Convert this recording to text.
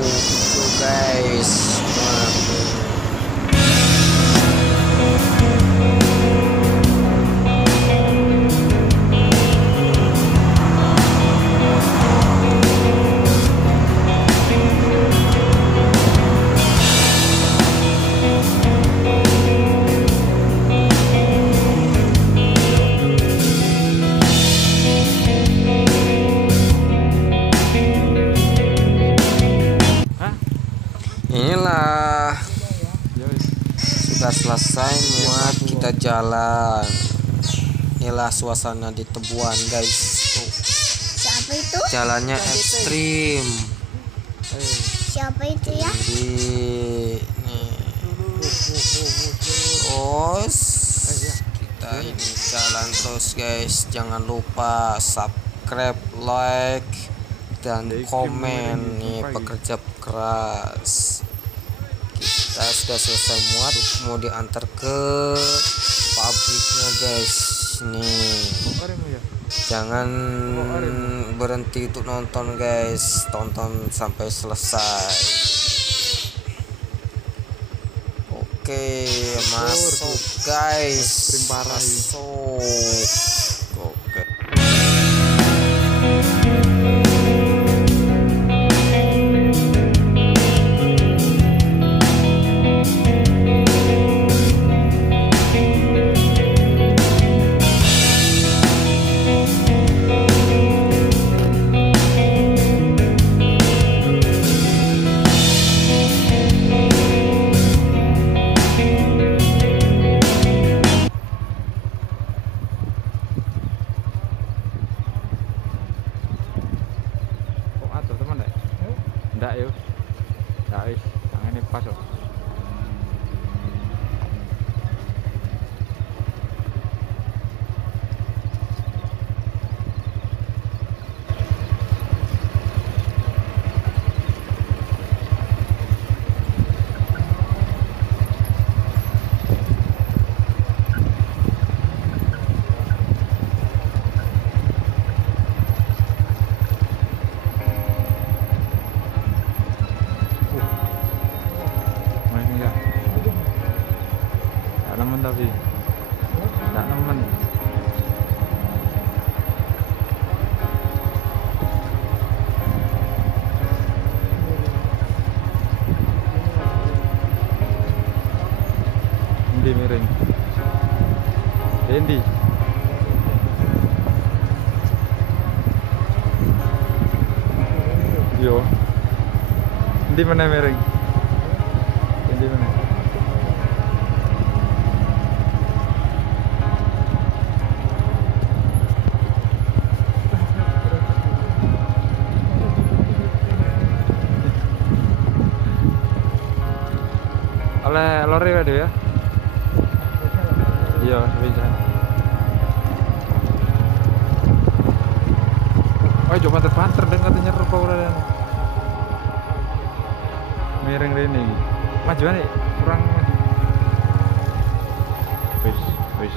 tuh guys. Inilah sudah selesai muat, kita jalan. Inilah suasana di Tebuan guys. Tuh. Siapa itu? Jalannya ekstrim. Siapa itu ya? Nih. Terus kita ini jalan terus guys. Jangan lupa subscribe, like, dan komen. Nih pekerja keras. Kita sudah selesai muat, mau diantar ke pabriknya guys. Nih, jangan berhenti untuk nonton guys, tonton sampai selesai. Oke, masuk guys, masuk. Oke. Ndak yuk. Ndak wis, tangane pas kok. Nemen tapi nggak nemen. Endi miring? Endi? Yo. Endi mana miring? Endi mana? Oleh lori waduh ya. Iya bisa. Oh coba terpanter dan katanya rupa udah miring ini majuan nih kurang wis